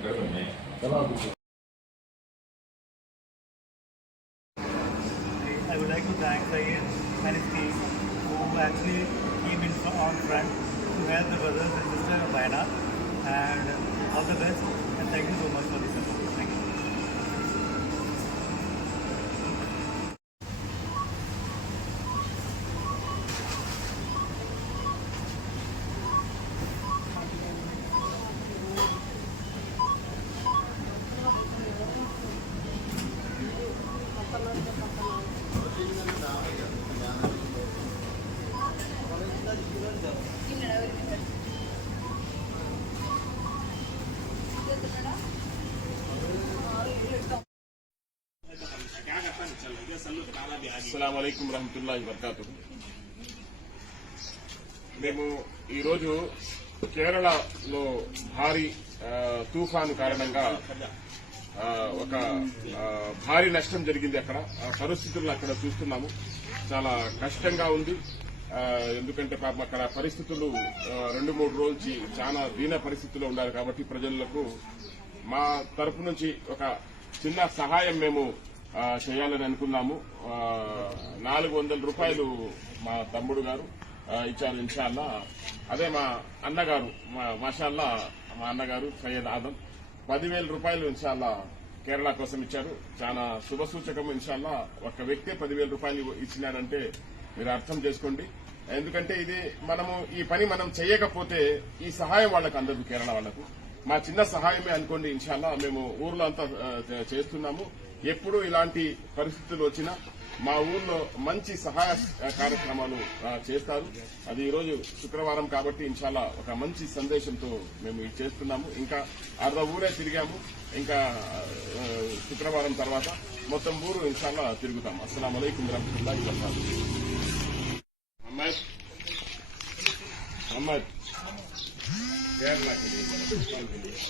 I would like to thank Syed and his team who actually came in on front to help the brothers and sisters of Wayanad, and all the best and thank you so much for this support. Thank you. అస్సలాము అలైకుం వరహమతుల్లాహి వబరకాతుహు. మేము ఈరోజు కేరళలో భారీ తుఫాను కారణంగా ఒక భారీ నష్టం జరిగింది. అక్కడ పరిస్థితులను అక్కడ చూస్తున్నాము. చాలా కష్టంగా ఉంది. ఎందుకంటే పాపం అక్కడ పరిస్థితులు 2-3 రోజులు చాలా దీన పరిస్థితుల్లో ఉండాలి. కాబట్టి ప్రజలకు మా తరపు నుంచి ఒక చిన్న సహాయం మేము చేయాలని అనుకున్నాము. 400 రూపాయలు మా తమ్ముడు గారు ఇచ్చారు ఇన్షాల్లా. అదే మా అన్నగారు మాషాల్లా మా అన్నగారు సయ్యద్ ఆదం 10,000 రూపాయలు ఇన్షాల్లా కేరళ కోసం ఇచ్చారు. చాలా శుభసూచకం. ఇన్షాల్లా ఒక వ్యక్తి 10,000 రూపాయలు ఇచ్చినారంటే మీరు అర్థం చేసుకోండి. ఎందుకంటే ఇది ఈ పని మనం చేయకపోతే ఈ సహాయం వాళ్ళకు అందదు. కేరళ వాళ్లకు మా చిన్న సహాయమే అనుకోండి. ఇన్షాల్లా మేము ఊర్లో అంతా చేస్తున్నాము. ఎప్పుడు ఇలాంటి పరిస్థితులు వచ్చినా మా ఊర్లో మంచి సహాయ కార్యక్రమాలు చేస్తారు. అది ఈరోజు శుక్రవారం కాబట్టి ఇన్షాల్లా ఒక మంచి సందేశంతో మేము ఇది చేస్తున్నాము. ఇంకా అర్ధ ఊరే తిరిగాము. ఇంకా శుక్రవారం తర్వాత మొత్తం ఊరు ఇన్షాల్లా తిరుగుతాం. అస్సలాము అలైకుం వరహమతుల్లాహి వబరకాతుహు. అహ్మద్ కేరళ के लिए